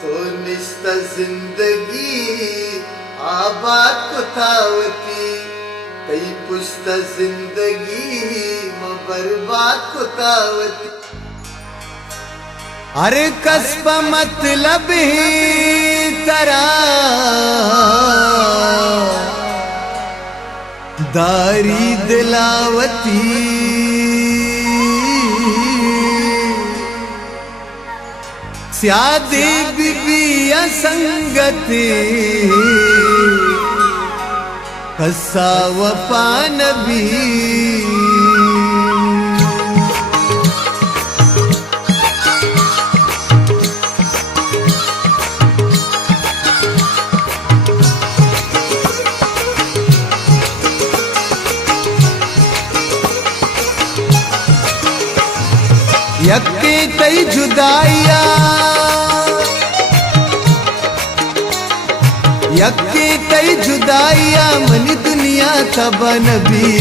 तो निस्ता जिंदगी आबाद कुतावती तई पुस्ता जिंदगी म बर्बाद कुतावती। अरे कसब मतलब ही तरा दारी दिलावती स्यादे बीबिया संगते कसा वफा नबी। यक्के तई जुदाइया यक्के तई जुदाइया मनी दुनिया तबा नबी।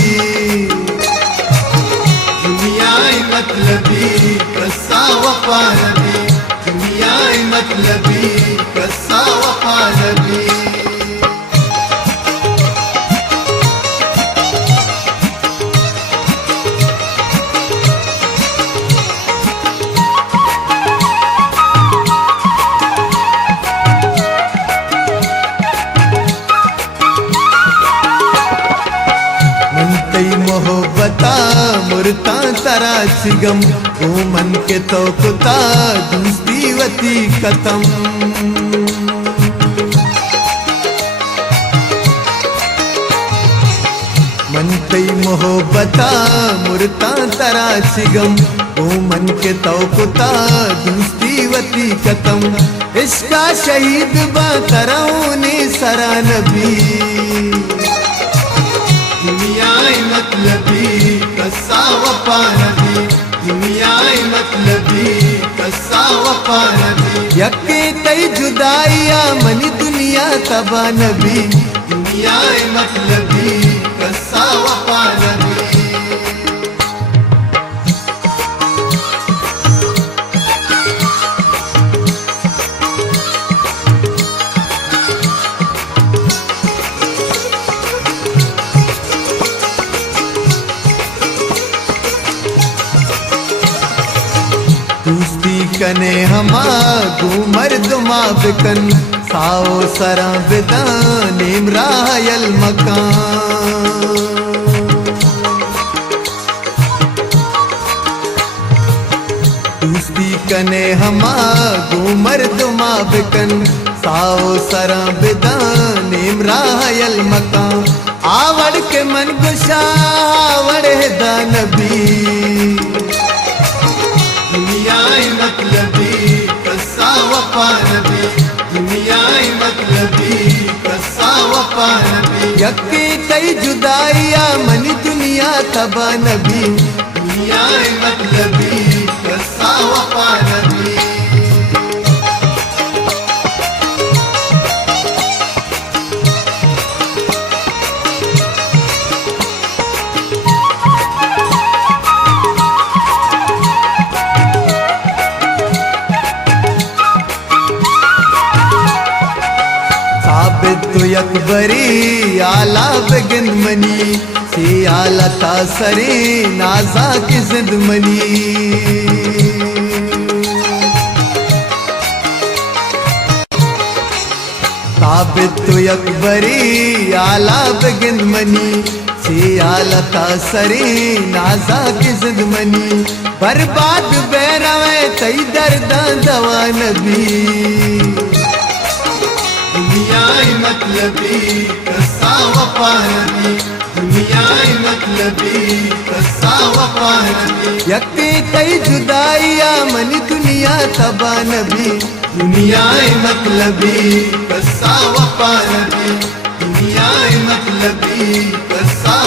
दुनिया मतलबी कसा वफा नबी, दुनिया मतलबी कसा वफा नबी। मोहब्बता मुरता तरा सिगम ओ मन के तो कुता दूसरी वती कतम। मन तई मोहब्बता मुरता तरा सिगम ओ मन के तो कुता दूसरी वती कतम। इसका शहीद बा तराउने सरा नबी। दुनिया मतलबी कसा वफा नबी, दुनिया मतलबी कसा वफा नबी। यक्के तई जुदाइया मनी दुनिया तबा नबी, दुनिया मतलबी कसा वफा नबी। कने हमा घूमर दुमा बिकन साओ सरा बिदान इमरायल मकान। दूसरी कने हमा घूमर दुमा बिकन साओ सरा बिदान इमरायल मकान। आवड़ के मन गुशा आवड़ दा नबी। दुनिया मतलबी कसा वफा नबी, दुनिया मतलबी कसा वफा नबी। यक्के तई जुदाइया मनी दुनिया तबा नबी, दुनिया मतलबी कसा वफा नबी। तो यकबरी आला बेगिन मनी से आला तासरे नाजा की जिंद मनी। साबित तो यकबरी आला बेगिन मनी से आला तासरे नाजा की जिंद मनी। बर्बाद बैरवे तई दर्दा दवा नबी। दुनिया मतलबी कसा वफा नबी, दुनिया मतलबी कसा वफा नबी। यक्के तई जुदाइया मनी दुनिया तबा नबी। दुनिया मतलबी कसा वफा नबी, दुनिया मतलबी कसा